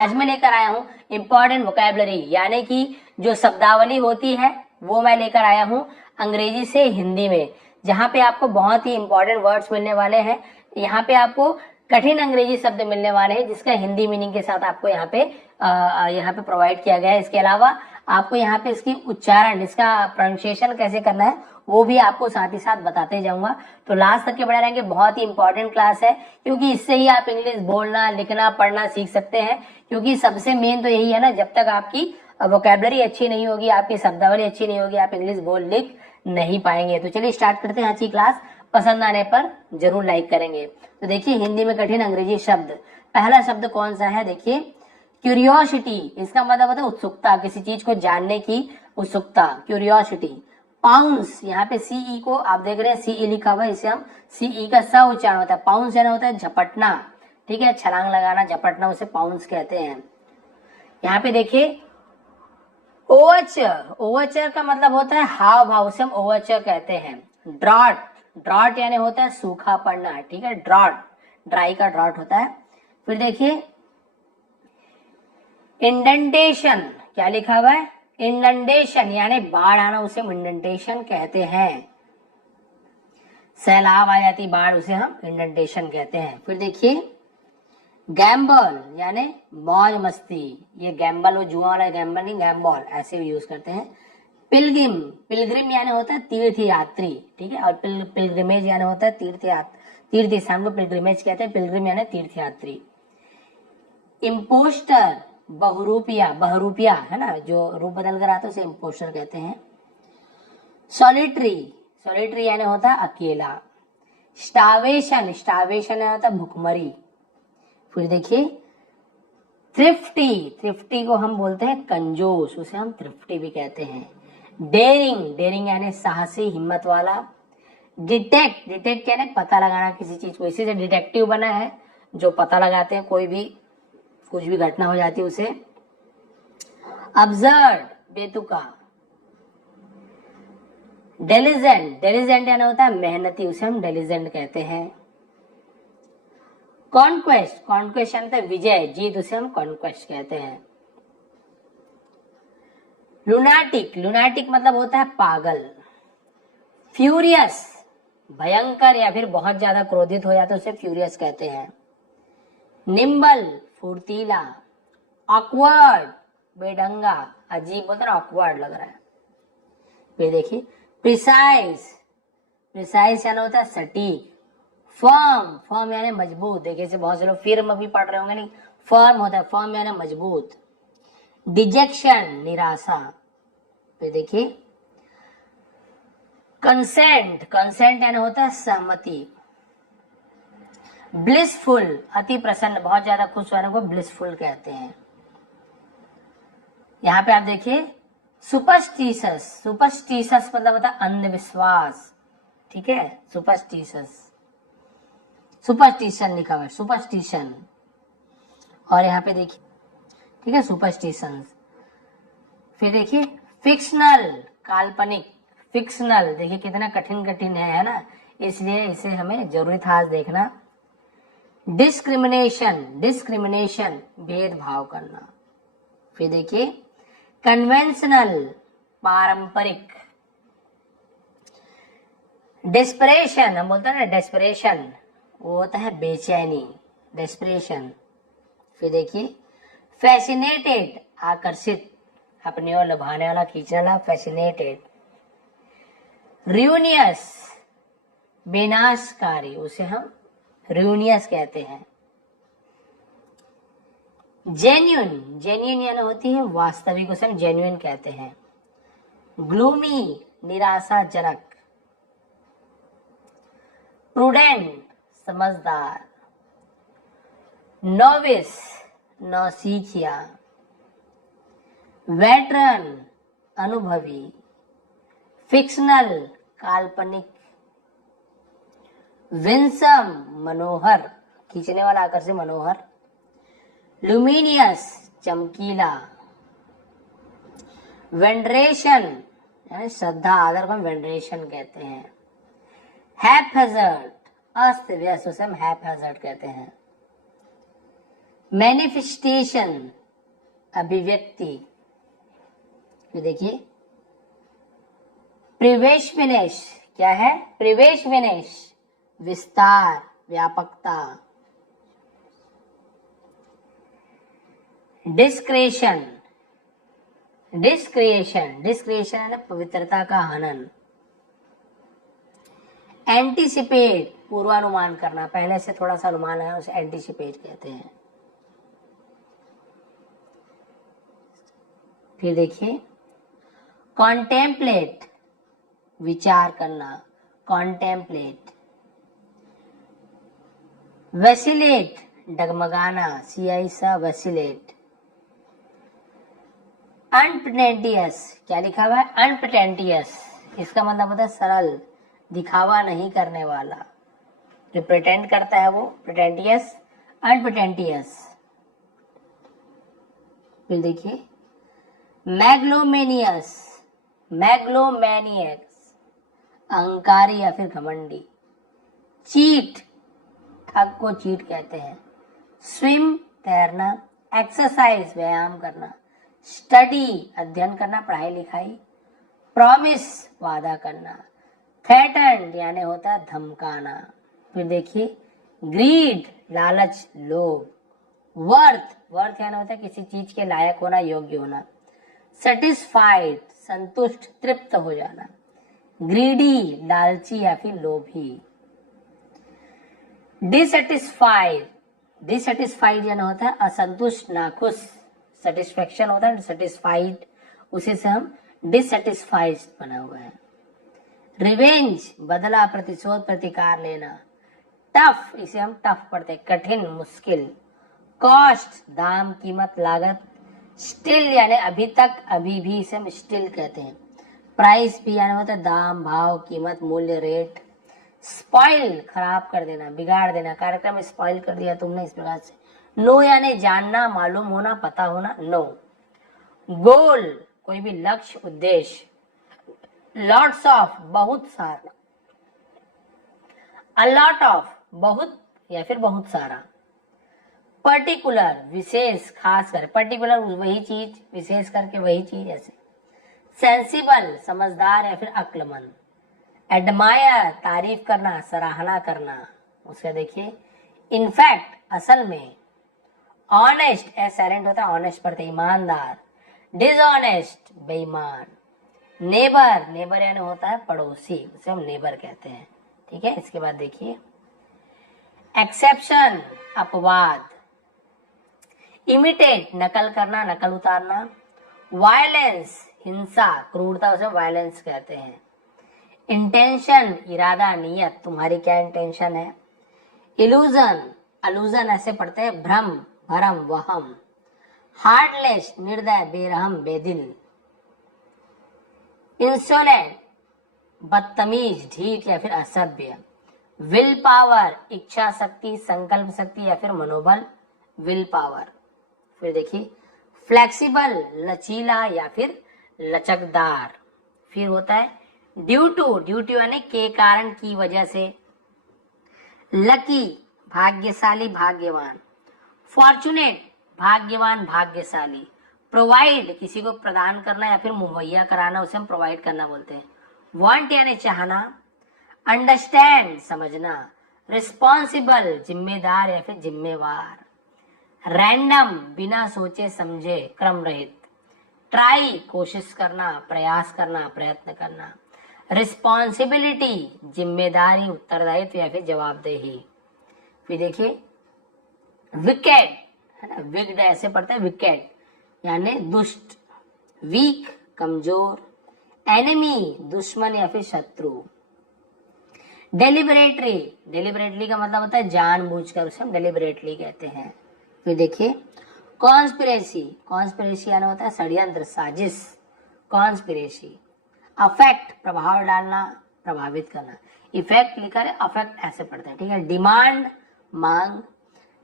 आज मैं लेकर आया हूँ इम्पोर्टेंट वोकैबुलरी, यानी कि जो शब्दावली होती है वो मैं लेकर आया हूँ अंग्रेजी से हिंदी में, जहाँ पे आपको बहुत ही इम्पोर्टेंट वर्ड्स मिलने वाले हैं। यहाँ पे आपको कठिन अंग्रेजी शब्द मिलने वाले हैं जिसका हिंदी मीनिंग के साथ आपको यहाँ पे प्रोवाइड किया गया है। इसके अलावा आपको यहाँ पे इसकी उच्चारण, इसका प्रोनाउंसिएशन कैसे करना है वो भी आपको साथ ही साथ बताते जाऊंगा। तो लास्ट तक के बने रहेंगे। बहुत ही इंपॉर्टेंट क्लास है क्योंकि इससे ही आप इंग्लिश बोलना, लिखना, पढ़ना सीख सकते हैं। क्योंकि सबसे मेन तो यही है ना, जब तक आपकी वोकैबुलरी अच्छी नहीं होगी, आपकी शब्दावली अच्छी नहीं होगी, आप इंग्लिश बोल लिख नहीं पाएंगे। तो चलिए स्टार्ट करते हैं आज की क्लास। पसंद आने पर जरूर लाइक करेंगे। तो देखिए हिंदी में कठिन अंग्रेजी शब्द, पहला शब्द कौन सा है? देखिए क्यूरियोसिटी। इसका मतलब होता है उत्सुकता, किसी चीज को जानने की उत्सुकता, क्यूरियोसिटी। पाउंस, यहाँ पे सीई को आप देख रहे हैं, सीई लिखा हुआ है, इसे हम सीई का स उच्चारण होता है। पाउंस यानी होता है झपटना, ठीक है, छलांग लगाना, झपटना, उसे पाउंस कहते हैं। यहाँ पे देखिए ओवरचर, ओवरचर का मतलब होता है हाव भाव, उसे हम ओवरचर कहते हैं। ड्रॉट, ड्रॉट यानी होता है सूखा पड़ना, ठीक है, ड्रॉट, ड्राई का ड्रॉट होता है। फिर देखिए इंडेंटेशन, क्या लिखा हुआ है? इंडेंटेशन यानी बाढ़ आना, उसे हम इंडेंटेशन कहते हैं। सैलाब आ जाती बाढ़, उसे हम इंडेंटेशन कहते हैं। फिर देखिए गैम्बल यानी मौज मस्ती, ये गैम्बल वो जुआ वाला गैम्बल नहीं, गैम्बल ऐसे भी यूज करते हैं। पिलग्रिम, पिलग्रिम यानी होता है तीर्थ यात्री, ठीक है, और पिलग्रिमेज यानी होता है तीर्थ स्थान को पिलग्रिमेज कहते हैं। पिलग्रिम यानी तीर्थ यात्री। इम्पोस्टर, बहुरूपिया, बहरूपिया है ना, जो रूप बदल कर आता है उसे इम्पोस्टर कहते हैं। सॉलिटरी, सॉलिटरी यानी होता है अकेला। स्टावेशन, स्टावेशन यानी होता है भुखमरी। फिर देखिए थ्रिफ्टी, थ्रिफ्टी को हम बोलते हैं कंजूस, उसे हम थ्रिफ्टी भी कहते हैं। डेयरिंग, डेयरिंग यानी साहसी, हिम्मत वाला। डिटेक्ट, डिटेक्ट यानी पता लगाना किसी चीज को, इसी से डिटेक्टिव बना है, जो पता लगाते हैं कोई भी कुछ भी घटना हो जाती है उसे। अब्सर्ड, बेतुका। डेलिजेंट, डेलिजेंट यानी होता है मेहनती, उसे हम डेलिजेंट कहते हैं। कॉन्क्वेस्ट, कॉन्क्वेस्ट यानी होता है विजय, जीत, उसे हम कॉन्क्वेस्ट कहते हैं। लुनाटिक, लुनाटिक मतलब होता है पागल। फ्यूरियस, भयंकर या फिर बहुत ज्यादा क्रोधित हो जाता है उसे फ्यूरियस कहते हैं। निम्बल, फुर्तीला। ऑकवर्ड, बेढंगा, अजीब होता है, ऑकवर्ड लग रहा है। फिर देखिए प्रिसाइज, प्रिसाइज यानी होता है सटीक। फर्म, फर्म यानी मजबूत, देखिए इसे बहुत से लोग फिर्म भी पढ़ रहे होंगे, नहीं, फर्म होता है, फर्म यानी मजबूत। डिजेक्शन, निराशा। फिर देखिए कंसेंट, कंसेंट यानी होता है सहमति। ब्लिसफुल, अति प्रसन्न, बहुत ज्यादा खुश होने को ब्लिसफुल कहते हैं। यहाँ पे आप देखिए सुपरस्टिशस, सुपरस्टिशस मतलब होता है अंधविश्वास, ठीक है, सुपरस्टिशस, सुपरस्टिशन लिखा हुआ है, सुपरस्टिशन। और यहाँ पे देखिए, ठीक है, सुपरस्टिशन। फिर देखिए फिक्शनल, काल्पनिक, फिक्शनल, देखिए कितना कठिन कठिन है ना, इसलिए इसे हमें जरूरी था आज देखना। डिस्क्रिमिनेशन, डिस्क्रिमिनेशन भेदभाव करना। फिर देखिए कन्वेंशनल, पारंपरिक। डेस्परेशन, हम बोलते हैं ना डेस्परेशन, वो होता है बेचैनी, डेस्परेशन। फिर देखिए फैसिनेटेड, आकर्षित, अपने ओर लुभाने वाला, खींचने वाला, फैसिनेटेड। रियूनियस, विनाशकारी, उसे हम रियूनियस कहते हैं। जेन्युइन, जेन्युइन यानी होती है वास्तविक, उसे हम जेन्युइन कहते हैं। ग्लूमी, निराशाजनक। प्रूडेंट, समझदार। नोविस, नौसिखिया। वेटरन, अनुभवी। फिक्शनल, काल्पनिक। विंसम, मनोहर, खींचने वाला, आकर्षित, मनोहर। लुमिनियस, चमकीला। वेंड्रेशन यानी श्रद्धा, आदर को हम वेंड्रेशन कहते हैं। हैपहैज़र्ड, अस्त व्यस्त, उसे हम हैपहैज़र्ड कहते हैं। मैनिफेस्टेशन अभिव्यक्ति, ये देखिए प्रिवेशविनेश क्या है, प्रिवेशविनेश विस्तार व्यापकता। डिस्क्रिएशन, डिस्क्रिएशन, डिस्क्रिएशन है ना पवित्रता का हनन। एंटीसिपेट पूर्वानुमान करना, पहले से थोड़ा सा अनुमान है उसे एंटीसिपेट कहते हैं। फिर देखिए कॉन्टेम्पलेट विचार करना, कॉन्टेम्पलेट। वेसिलेट डगमगाना, CI सा वेसिलेट। अनप्रेटेंटियस क्या लिखा हुआ है, अनप्रेटेंटियस, इसका मतलब होता है सरल, दिखावा नहीं करने वाला, जो प्रिटेंड करता है वो प्रेटेंटियस, अनप्रेटेंटियस। फिर देखिए मैग्लोमेनियस, मैग्लोमैनियक्स अहंकारी या फिर घमंडी। चीट ठग को चीट कहते हैं। स्विम तैरना, एक्सरसाइज व्यायाम करना, स्टडी अध्ययन करना पढ़ाई लिखाई, प्रॉमिस वादा करना, थ्रेटन यानी होता है धमकाना। फिर देखिए ग्रीड लालच लोभ, वर्थ, वर्थ यानी होता है किसी चीज के लायक होना योग्य होना, सेटिस्फाइड संतुष्ट तृप्त हो जाना, ग्रीडी लालची या फिर लोभी। डिससेटिस्फाइड, डिससेटिस्फाइड यानी होता है असंतुष्ट नाखुश, सेटिस्फेक्शन होता है सेटिस्फाइड, उसी से हम डिससेटिस्फाइड बना हुआ है। रिवेंज बदला प्रतिशोध प्रतिकार लेना। टफ इसे हम टफ पढ़ते हैं कठिन मुश्किल। कॉस्ट दाम कीमत लागत। स्टिल यानी अभी तक अभी भी, इसे हम स्टिल कहते हैं। प्राइस भी यानी होता है दाम भाव कीमत मूल्य रेट। स्पॉइल खराब कर देना बिगाड़ देना, कार्यक्रम स्पॉइल कर दिया तुमने इस प्रकार से। नो यानी जानना मालूम होना पता होना, नो। गोल कोई भी लक्ष्य उद्देश्य। लॉट्स ऑफ बहुत सारा। अ लॉट ऑफ बहुत या फिर बहुत सारा। पर्टिकुलर विशेष खास कर, पर्टिकुलर वही चीज विशेष करके वही चीज ऐसे। सेंसिबल समझदार या फिर अक्लमंद। एडमायर तारीफ करना सराहना करना, उसका देखिए इनफैक्ट असल में। ऑनेस्ट ए साइलेंट होता है ऑनेस्ट पढ़ते ईमानदार। डिसऑनेस्ट बेईमान। नेबर, नेबर यानी होता है पड़ोसी, उसे हम नेबर कहते हैं, ठीक है। इसके बाद देखिए एक्सेप्शन अपवाद। इमिटेट नकल करना नकल उतारना। वायलेंस हिंसा क्रूरता, उसे वायलेंस कहते हैं। इंटेंशन इरादा नियत, तुम्हारी क्या इंटेंशन है। इल्यूजन अलूजन ऐसे पढ़ते हैं भ्रम भरम वहम। हार्टलेस निर्दय बेरहम बेदिल। इंसोलेंट बदतमीज ढीठ या फिर असभ्य। विल पावर इच्छा शक्ति संकल्प शक्ति या फिर मनोबल विल पावर। फिर देखिए फ्लेक्सिबल लचीला या फिर लचकदार। फिर होता है ड्यू टू, ड्यू टू यानी के कारण की वजह से। लकी भाग्यशाली भाग्यवान। फॉर्चुनेट भाग्यवान भाग्यशाली। प्रोवाइड किसी को प्रदान करना या फिर मुहैया कराना, उसे हम प्रोवाइड करना बोलते हैं। वांट यानी चाहना। अंडरस्टैंड समझना। रिस्पॉन्सिबल जिम्मेदार या फिर जिम्मेवार। रैंडम बिना सोचे समझे क्रम रहित। ट्राई कोशिश करना प्रयास करना प्रयत्न करना। रिस्पॉन्सिबिलिटी जिम्मेदारी उत्तरदायित्व या फिर जवाबदेही। फिर देखिए विकेट है ना, विक्ड ऐसे पढ़ते हैं विकेट यानी दुष्ट। वीक कमजोर। एनिमी दुश्मन या फिर शत्रु। डेलिबरेटली, डेलिबरेटली का मतलब होता है जानबूझकर, उसे हम डेलिबरेटली कहते हैं। फिर देखिए कॉन्स्पिरेसी, कॉन्स्पिरेसी यानी होता है षड्यंत्र साजिश कॉन्स्पिरेसी। अफेक्ट प्रभाव डालना प्रभावित करना। इफेक्ट लिखा है अफेक्ट ऐसे पढ़ते हैं, ठीक है। डिमांड मांग।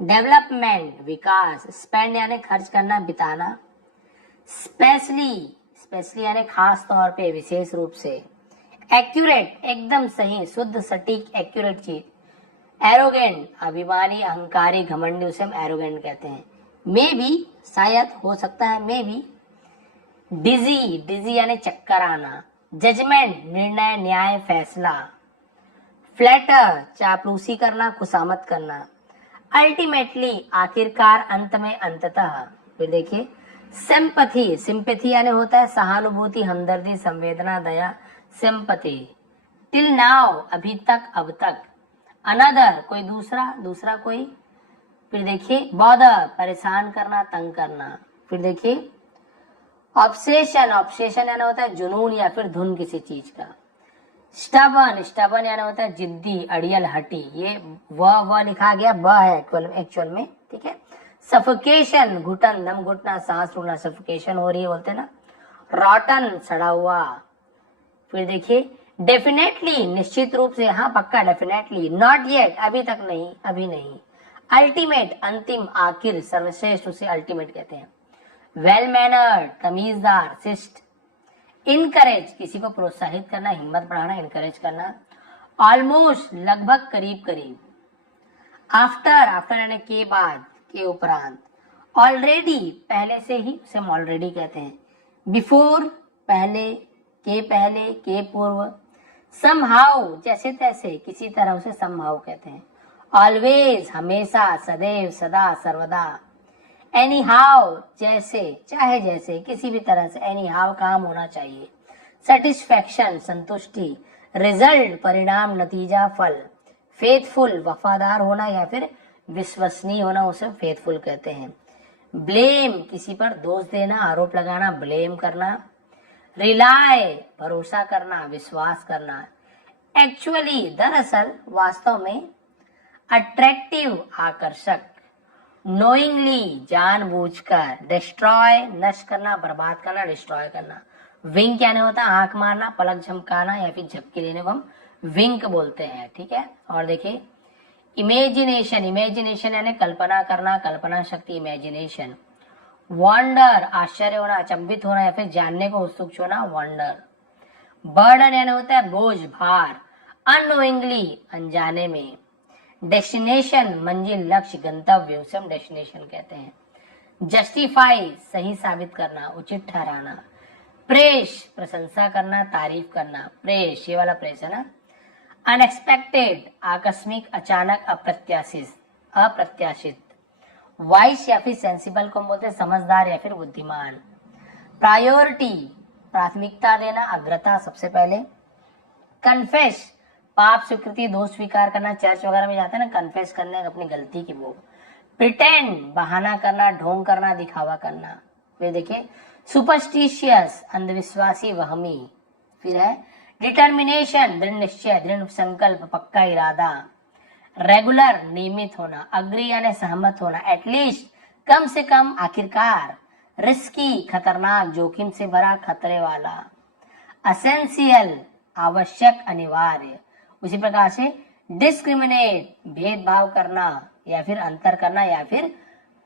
डेवलपमेंट विकास। स्पेंड यानी खर्च करना बिताना। स्पेशली, स्पेशली यानी खास तौर पे विशेष रूप से। एक्यूरेट एकदम सही शुद्ध सटीक एक्यूरेट चीज। एरोगेंट अभिमानी अहंकारी घमंडी, उसे हम एरोगेंट कहते हैं। मे बी शायद, हो सकता है, मे बी। डिजी, डिजी यानी चक्कर आना। जजमेंट, निर्णय, न्याय, फैसला। फ्लैटर, चापलूसी करना, खुशामद करना। अल्टीमेटली, आखिरकार, अंत में, अंततः। फिर देखिए सिंपैथी, सिंपैथी यानी होता है सहानुभूति, हमदर्दी, संवेदना, दया, सिंपैथी। टिल नाउ, अभी तक, अब तक। अनदर, कोई दूसरा, दूसरा कोई। फिर देखिए बॉदर, परेशान करना, तंग करना। फिर देखिए ऑब्सेशन, ऑब्सेशन यानी होता है जुनून या फिर धुन किसी चीज का। स्टबन, स्टबन यानी होता है जिद्दी, अड़ियल, हटी। ये व लिखा गया, ब है एक्चुअल में, ठीक है। सफोकेशन, घुटन, दम घुटना, सांस रुकना, सफोकेशन हो रही है बोलते ना। रॉटन, सड़ा हुआ। फिर देखिए डेफिनेटली, निश्चित रूप से, हाँ पक्का, डेफिनेटली। नॉट येट, अभी तक नहीं, अभी नहीं। अल्टीमेट, अंतिम, आखिर, सर्वश्रेष्ठ, उसे अल्टीमेट कहते हैं। वेल मैनर्ड, तमीजदार, शिष्ट। इनकरेज, किसी को प्रोत्साहित करना, हिम्मत बढ़ाना, इनकरेज करना। ऑलमोस्ट, लगभग, करीब करीब। आफ्टर, आफ्टर यानी के बाद, के उपरांत। ऑलरेडी, पहले से ही, उसे हम ऑलरेडी कहते हैं। बिफोर, पहले, के पूर्व। समहाउ, जैसे तैसे, किसी तरह, उसे समहाउ कहते हैं। ऑलवेज, हमेशा, सदैव, सदा, सर्वदा। एनी हाउ, जैसे, चाहे जैसे, किसी भी तरह से, एनी हाउ, काम होना चाहिए। सेटिस्फैक्शन, संतुष्टि। रिजल्ट, परिणाम, नतीजा, फल। फेथफुल, वफादार होना या फिर विश्वसनीय होना, उसे फेथफुल कहते हैं। ब्लेम, किसी पर दोष देना, आरोप लगाना, ब्लेम करना। रिलाय, भरोसा करना, विश्वास करना। एक्चुअली, दरअसल, वास्तव में। अट्रैक्टिव, आकर्षक। नोइंगली, जानबूझकर। डिस्ट्रॉय, नष्ट करना, बर्बाद करना, डिस्ट्रॉय करना। विंक यानी होता है आंख मारना, पलक झमकाना या फिर झपकी लेने को हम विंक बोलते हैं, ठीक है। और देखिए इमेजिनेशन, इमेजिनेशन यानी कल्पना करना, कल्पना शक्ति, इमेजिनेशन। वंडर, आश्चर्य होना, अचंभित होना या फिर जानने को उत्सुक होना, वंडर। बर्डन यानी होता है बोझ, भार। अननोइंगली, अनजाने में। डेस्टिनेशन, मंजिल, लक्ष्य, गंतव्य, उसे हम डेस्टिनेशन कहते हैं। जस्टिफाई, सही साबित करना, उचित ठहराना। प्रेश, प्रशंसा करना, तारीफ करना। प्रेश, ये वाला प्रेश है ना। अनएक्सपेक्टेड, आकस्मिक, अचानक, अप्रत्याशित। वाइस या फिर सेंसिबल को हम बोलते हैं समझदार या फिर बुद्धिमान। प्रायोरिटी, प्राथमिकता देना, अग्रता, सबसे पहले। कन्फेस, पाप स्वीकृति, दोष स्वीकार करना, चर्च वगैरह में जाते हैं ना कन्फेस करने अपनी गलती की वो। प्रिटेंड, बहाना करना, ढोंग करना, दिखावा करना। फिर देखिए सुपरस्टिशियस, अंधविश्वासी, वहमी। फिर है डिटर्मिनेशन, दृढ़ निश्चय, दृढ़ संकल्प, पक्का इरादा। रेगुलर, नियमित होना। अग्री यानी सहमत होना, एटलीस्ट, कम से कम, आखिरकार। रिस्की, खतरनाक, जोखिम से भरा, खतरे वाला। असेंशियल, आवश्यक, अनिवार्य। उसी प्रकार से डिस्क्रिमिनेट, भेदभाव करना या फिर अंतर करना या फिर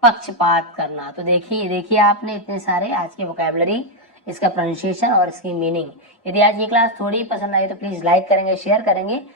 पक्षपात करना। तो देखिए आपने इतने सारे आज की वोकैबुलरी, इसका प्रोनाउंसिएशन और इसकी मीनिंग। यदि आज की क्लास थोड़ी पसंद आई तो प्लीज लाइक करेंगे, शेयर करेंगे